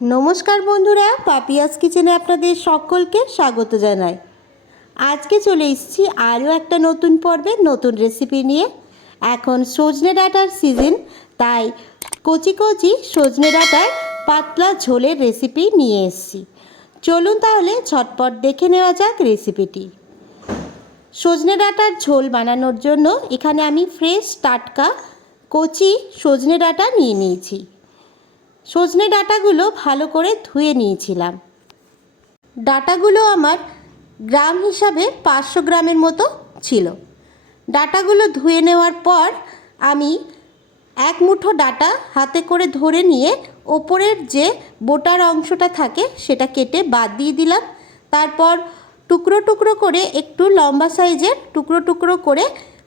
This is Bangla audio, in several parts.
নমস্কার বন্ধুরা, পাপিয়াস কিচেনে আপনাদের সকলকে স্বাগত জানাই। আজকে চলে এসেছি আরও একটা নতুন পর্বে, নতুন রেসিপি নিয়ে। এখন সজনে ডাঁটার সিজন তাই কচি কচি সজনে ডাঁটার পাতলা ঝোলের রেসিপি নিয়ে এসেছি। চলুন তাহলে ঝটপট দেখে নেওয়া যাক রেসিপিটি সজনে ডাঁটার ঝোল বানানোর জন্য এখানে আমি ফ্রেশ টাটকা কচি সজনে ডাঁটা নিয়ে নিয়েছি। সজনে ডাটাগুলো ভালো করে ধুয়ে নিয়েছিলাম। ডাটাগুলো আমার গ্রাম হিসাবে পাঁচশো গ্রামের মতো ছিল। ডাটাগুলো ধুয়ে নেওয়ার পর আমি এক মুঠো ডাটা হাতে করে ধরে নিয়ে ওপরের যে বোটার অংশটা থাকে সেটা কেটে বাদ দিয়ে দিলাম। তারপর টুকরো টুকরো করে একটু লম্বা সাইজের টুকরো টুকরো করে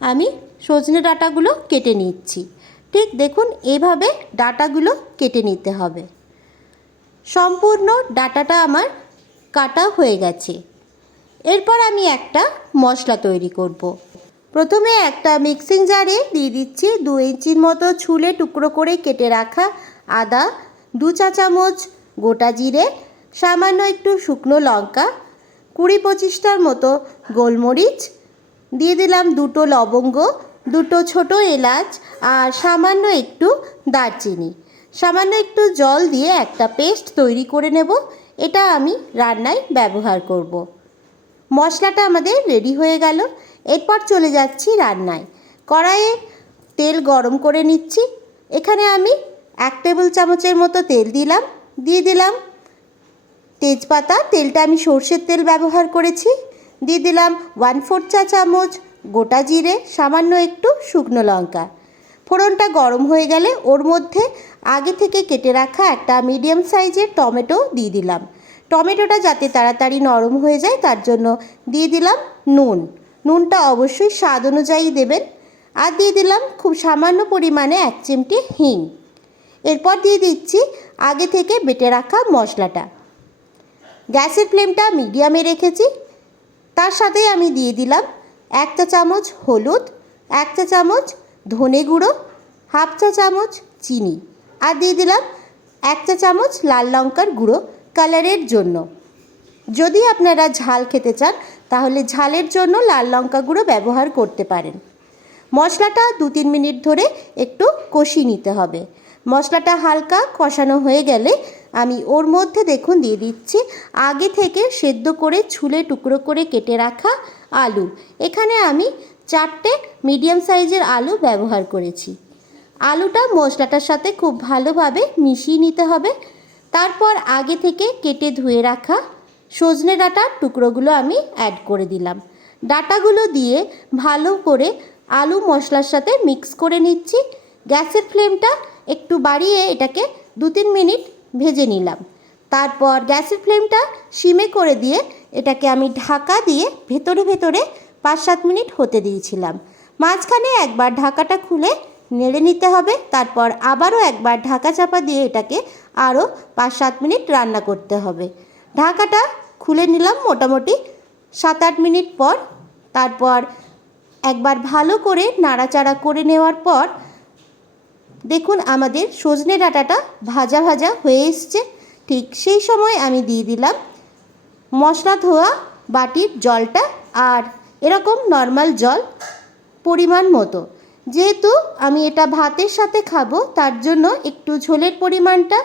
আমি সজনে ডাটাগুলো কেটে নিচ্ছি। ঠিক দেখুন, এভাবে ডাটাগুলো কেটে নিতে হবে সম্পূর্ণ ডাটাটা আমার কাটা হয়ে গেছে এরপর আমি একটা মশলা তৈরি করব। প্রথমে একটা মিক্সিং জারে দিয়ে দিচ্ছি দু ইঞ্চির মতো ছুলে টুকরো করে কেটে রাখা আদা, দু চা চামচ গোটা জিরে, সামান্য একটু শুকনো লঙ্কা, কুড়ি পঁচিশটার মতো গোলমরিচ, দিয়ে দিলাম দুটো লবঙ্গ দুটো ছোট এলাচ আর সামান্য একটু দারচিনি। সামান্য একটু জল দিয়ে একটা পেস্ট তৈরি করে নেব। এটা আমি রান্নায় ব্যবহার করব। মশলাটা আমাদের রেডি হয়ে গেল। এরপর চলে যাচ্ছি রান্নায়। কড়াইয়ে তেল গরম করে নিচ্ছি। এখানে আমি এক টেবিল চামচের মতো তেল দিলাম। দিয়ে দিলাম তেজপাতা। তেলটা আমি সর্ষের তেল ব্যবহার করেছি। দিয়ে দিলাম ওয়ান ফোর চা চামচ গোটা জিরে, সামান্য একটু শুকনো লঙ্কা। ফোড়নটা গরম হয়ে গেলে ওর মধ্যে আগে থেকে কেটে রাখা একটা মিডিয়াম সাইজের টমেটো দিয়ে দিলাম। টমেটোটা যাতে তাড়াতাড়ি নরম হয়ে যায়, তার জন্য দিয়ে দিলাম নুন। নুনটা অবশ্যই স্বাদ অনুযায়ী দেবেন। আর দিয়ে দিলাম খুব সামান্য পরিমাণে এক চিমটি হিং। এরপর দিয়ে দিচ্ছি আগে থেকে বেটে রাখা মশলাটা। গ্যাসের ফ্লেমটা মিডিয়ামে রেখেছি। তার সাথে আমি দিয়ে দিলাম এক চা চামচ হলুদ এক চা চামচ ধনে গুঁড়ো, হাফ চা চামচ চিনি আর দিয়ে দিলাম এক চা চামচ লাল লঙ্কার গুঁড়ো কালারের জন্য। যদি আপনারা ঝাল খেতে চান, তাহলে ঝালের জন্য লাল লঙ্কা গুঁড়ো ব্যবহার করতে পারেন। মশলাটা দু তিন মিনিট ধরে একটু কষিয়ে নিতে হবে। মশলাটা হালকা কষানো হয়ে গেলে আমি ওর মধ্যে দেখুন দিয়ে দিচ্ছি আগে থেকে সেদ্ধ করে ছুলে টুকরো করে কেটে রাখা আলু। এখানে আমি চারটে মিডিয়াম সাইজের আলু ব্যবহার করেছি। আলুটা মশলাটার সাথে খুব ভালোভাবে মিশিয়ে নিতে হবে। তারপর আগে থেকে কেটে ধুয়ে রাখা সজনে ডাঁটার টুকরোগুলো আমি অ্যাড করে দিলাম। ডাটাগুলো দিয়ে ভালো করে আলু মশলার সাথে মিক্স করে নিচ্ছি। গ্যাসের ফ্লেমটা একটু বাড়িয়ে এটাকে দু তিন মিনিট ভেজে নিলাম। তারপর গ্যাসের ফ্লেমটা সিমে করে দিয়ে এটাকে আমি ঢাকা দিয়ে ভেতরে ভেতরে পাঁচ সাত মিনিট হতে দিয়েছিলাম। মাঝখানে একবার ঢাকাটা খুলে নেড়ে নিতে হবে, তারপর আবারও একবার ঢাকা চাপা দিয়ে এটাকে আরও পাঁচ সাত মিনিট রান্না করতে হবে। ঢাকাটা খুলে নিলাম মোটামুটি সাত আট মিনিট পর, তারপর একবার ভালো করে নাড়াচাড়া করে নেওয়ার পর, দেখুন আমাদের সজনে ডাঁটাটা ভাজা ভাজা হয়ে এসছে। ঠিক সেই সময় আমি দিয়ে দিলাম মশলা ধোয়া, বাটির জলটা আর এরকম নর্মাল জল পরিমাণ মতো। যেহেতু আমি এটা ভাতের সাথে খাব, তার জন্য একটু ঝোলের পরিমাণটা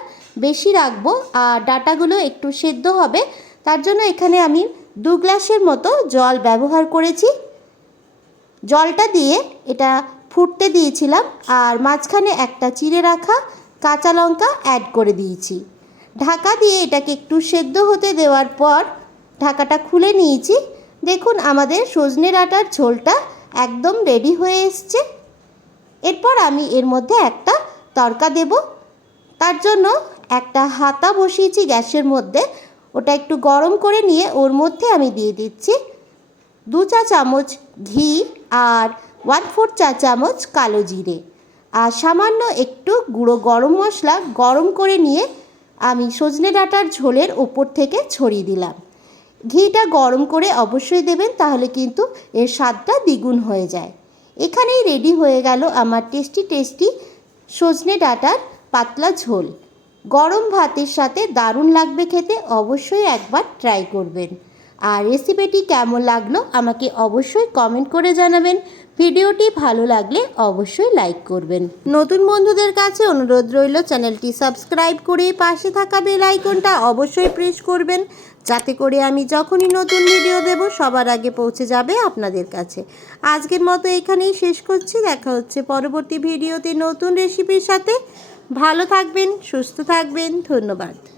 বেশি রাখব আর ডাটাগুলো একটু সেদ্ধ হবে, তার জন্য এখানে আমি দু গ্লাসের মতো জল ব্যবহার করেছি। জলটা দিয়ে এটা ফুটতে দিয়েছিলাম আর মাঝখানে একটা চিড়ে রাখা কাঁচা লঙ্কা অ্যাড করে দিয়েছি। ঢাকা দিয়ে এটাকে একটু সেদ্ধ হতে দেওয়ার পর ঢাকাটা খুলে নিয়েছি। দেখুন, আমাদের সজনে ডাঁটার ঝোলটা একদম রেডি হয়ে এসছে। এরপর আমি এর মধ্যে একটা তড়কা দেব। তার জন্য একটা হাতা বসিয়েছি গ্যাসের মধ্যে। ওটা একটু গরম করে নিয়ে ওর মধ্যে আমি দিয়ে দিচ্ছি দু চা চামচ ঘি আর ওয়ান ফোর চা চামচ কালো জিরে। আর সামান্য একটু গুঁড়ো গরম মশলা গরম করে নিয়ে আমি সজনে ডাঁটার ঝোলের ওপর থেকে ছড়িয়ে দিলাম। ঘিটা গরম করে অবশ্যই দেবেন, তাহলে কিন্তু এর স্বাদটা দ্বিগুণ হয়ে যায়। এখানেই রেডি হয়ে গেল আমার টেস্টি টেস্টি সজনে ডাঁটার পাতলা ঝোল। গরম ভাতের সাথে দারুণ লাগবে খেতে, অবশ্যই একবার ট্রাই করবেন। আর রেসিপিটি কেমন লাগল আমাকে অবশ্যই কমেন্ট করে জানাবেন। ভিডিওটি ভালো লাগলে অবশ্যই লাইক করবেন। নতুন বন্ধুদের কাছে অনুরোধ রইল চ্যানেলটি সাবস্ক্রাইব করে পাশে থাকা বেল আইকনটা অবশ্যই প্রেস করবেন। যাতে করে আমি যখনই নতুন ভিডিও দেব, সবার আগে পৌঁছে যাবে আপনাদের কাছে। আজকের মতো এখানেই শেষ করছি। দেখা হচ্ছে পরবর্তী ভিডিওতে নতুন রেসিপির সাথে। ভালো থাকবেন, সুস্থ থাকবেন। ধন্যবাদ।